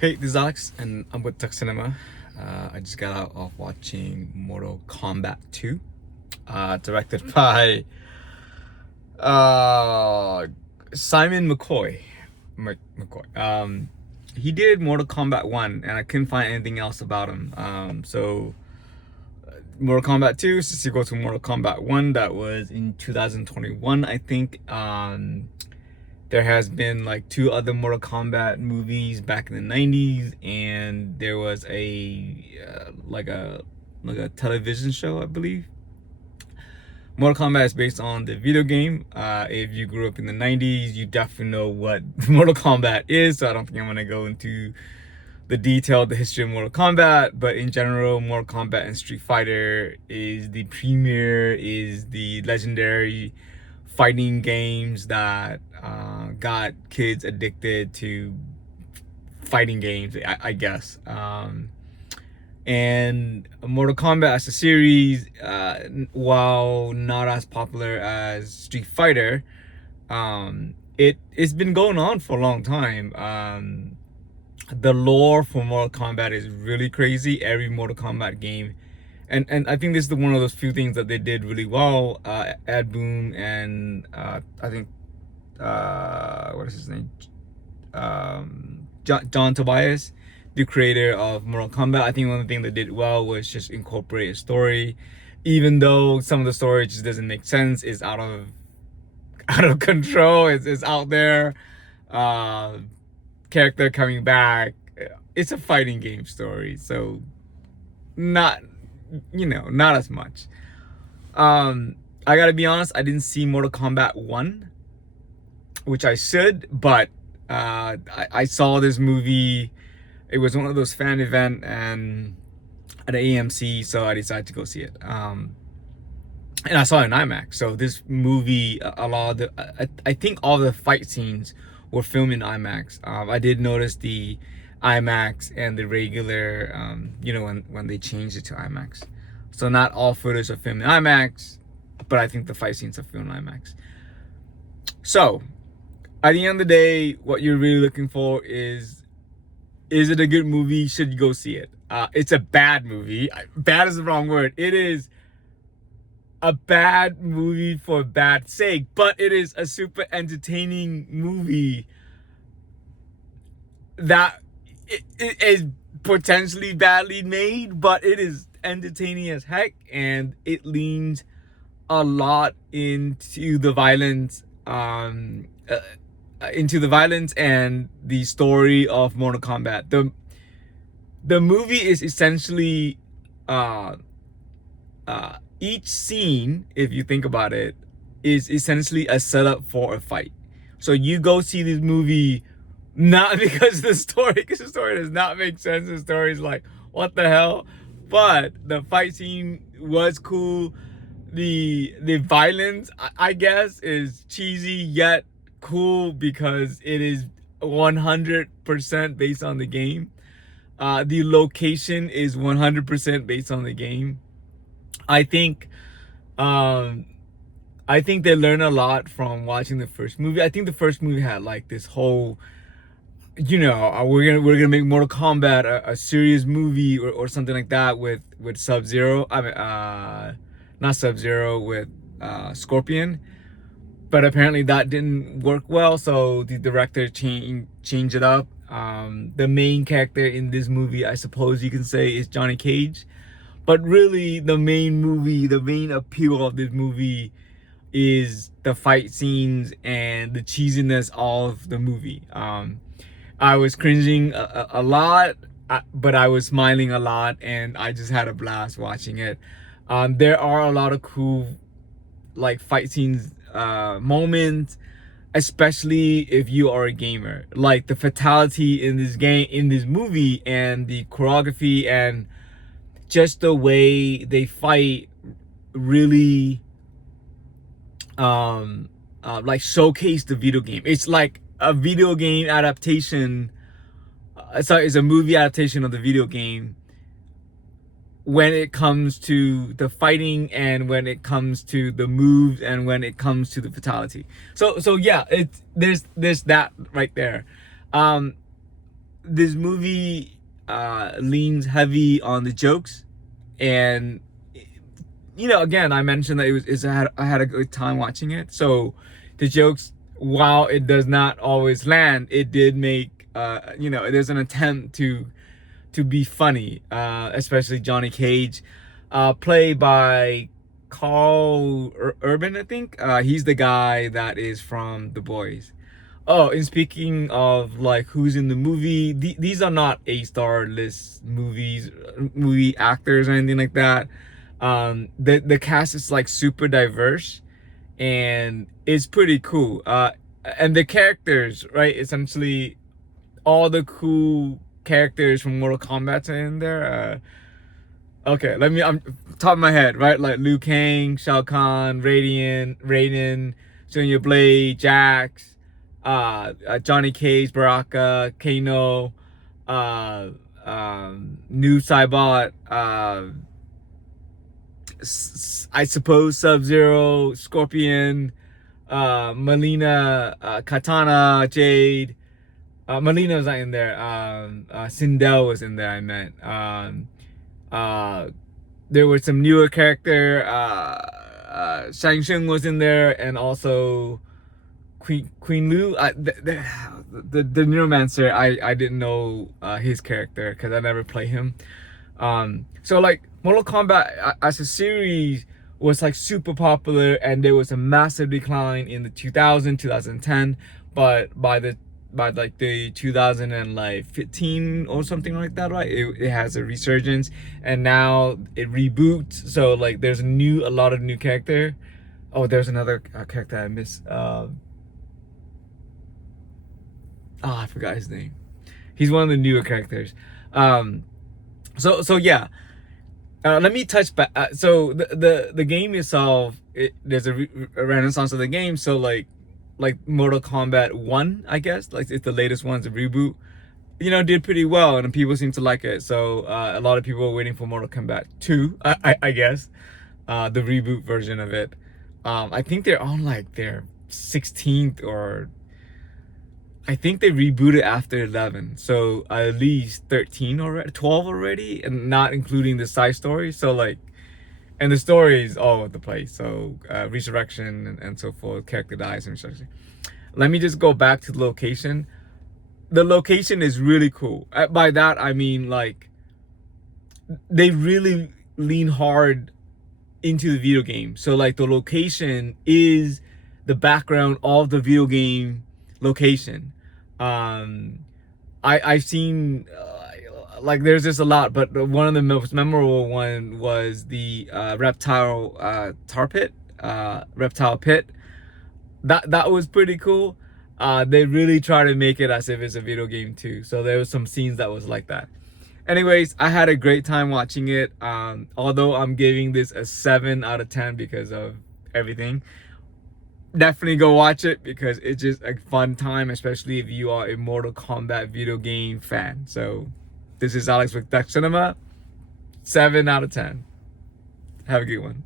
Hey, this is Alex, and I'm with Tech Cinema. I just got out of watching Mortal Kombat 2, directed by uh, Simon McCoy. McCoy. He did Mortal Kombat 1, and I couldn't find anything else about him. So Mortal Kombat 2 is a sequel to Mortal Kombat 1 that was in 2021, I think. There has been like two other Mortal Kombat movies back in the 90s, and there was a television show, I believe. Mortal Kombat is based on the video game. If you grew up in the 90s, you definitely know what Mortal Kombat is, so I don't think I'm gonna go into the detail, the history of Mortal Kombat, but in general, Mortal Kombat and Street Fighter is the legendary fighting games that got kids addicted to fighting games, I guess. And Mortal Kombat as a series, while not as popular as Street Fighter, it's been going on for a long time. The lore for Mortal Kombat is really crazy. Every Mortal Kombat game, and I think this is one of those few things that they did really well. Ed Boon and I think what is his name? John Tobias, the creator of Mortal Kombat. I think one of the things they did well was just incorporate a story, even though some of the story just doesn't make sense. It's out of control. It's out there. Character coming back. It's a fighting game story, so not not as much. I gotta be honest, I didn't see Mortal Kombat 1, which I should, but I saw this movie. It was one of those fan event and at the AMC, so I decided to go see it. And I saw it in IMAX. So this movie, a lot of I think all the fight scenes were filmed in IMAX. I did notice the IMAX and the regular, when they changed it to IMAX. So not all footage are filmed in IMAX, but I think the fight scenes are filmed in IMAX. So at the end of the day, what you're really looking for is it a good movie? Should you go see it? It's a bad movie. Bad is the wrong word. It is a bad movie for bad sake, but it is a super entertaining movie that it is potentially badly made, but it is entertaining as heck, and it leans a lot into the violence, and the story of Mortal Kombat. The movie is essentially each scene, if you think about it, is essentially a setup for a fight. So you go see this movie not because the story does not make sense. The story is like, what the hell? But the fight scene was cool. The violence, I guess, is cheesy yet cool because it is 100% based on the game. The location is 100% based on the game. I think they learn a lot from watching the first movie. I think the first movie had like this whole, we're gonna make Mortal Kombat a serious movie or something like that with Sub-Zero. I mean, not Sub-Zero, with Scorpion. But apparently that didn't work well, so the director changed it up. The main character in this movie, I suppose you can say, is Johnny Cage. But really, the main appeal of this movie is the fight scenes and the cheesiness of the movie. I was cringing a lot, but I was smiling a lot, and I just had a blast watching it. There are a lot of cool, like, fight scenes, moments, especially if you are a gamer. Like the fatality in this movie, and the choreography and just the way they fight really like showcase the video game. It's like a video game adaptation. Sorry, it's a movie adaptation of the video game when it comes to the fighting, and when it comes to the moves, and when it comes to the fatality. So yeah, there's that right there. this movie leans heavy on the jokes, and again, I mentioned that I had a good time watching it. So the jokes, while it does not always land, it did make there's an attempt to be funny, especially Johnny Cage, played by Carl Urban, I think. He's the guy that is from The Boys. Oh, and speaking of like who's in the movie, these are not A-star list movie actors or anything like that. The cast is like super diverse, and it's pretty cool. And the characters, right? Essentially, all the cool characters from Mortal Kombat are in there. Okay, I'm top of my head, right? Like Liu Kang, Shao Kahn, Raiden, Sonya Blade, Jax, Johnny Cage, Baraka, Kano, New Cybot, I suppose Sub-Zero, Scorpion, Melina, Katana, Jade. Melina was not in there. Sindel was in there, I meant. There was some newer character. Shang Tsung was in there, and also Queen Lu. The Neuromancer. I didn't know his character because I never played him. So like Mortal Kombat as a series was like super popular, and there was a massive decline in the 2010, but by like the 2015 or something like that, right? It has a resurgence, and now it reboots. So like there's a lot of new character. Oh, there's another character I missed. I forgot his name. He's one of the newer characters. So yeah. Let me touch back. So the game itself, there's a renaissance of the game. So like Mortal Kombat 1, I guess, like it's the latest one, it's a reboot. Did pretty well, and people seem to like it. So a lot of people are waiting for Mortal Kombat 2, I guess, the reboot version of it. I think they're on like their 16th, or I think they rebooted after 11, so at least 13 already, 12 already, and not including the side story. So like, and the story is all over the place. So resurrection and so forth, character dies and resurrection. Let me just go back to the location. The location is really cool. By that I mean like they really lean hard into the video game. So like the location is the background of the video game location. I've seen like there's just a lot, but one of the most memorable one was the reptile reptile pit. That was pretty cool. They really try to make it as if it's a video game too. So there was some scenes that was like that. Anyways, I had a great time watching it. Although I'm giving this a 7 out of 10 because of everything. Definitely go watch it because it's just a fun time, especially if you are a Mortal Kombat video game fan. So this is Alex with Duck Cinema. 7 out of 10. Have a good one.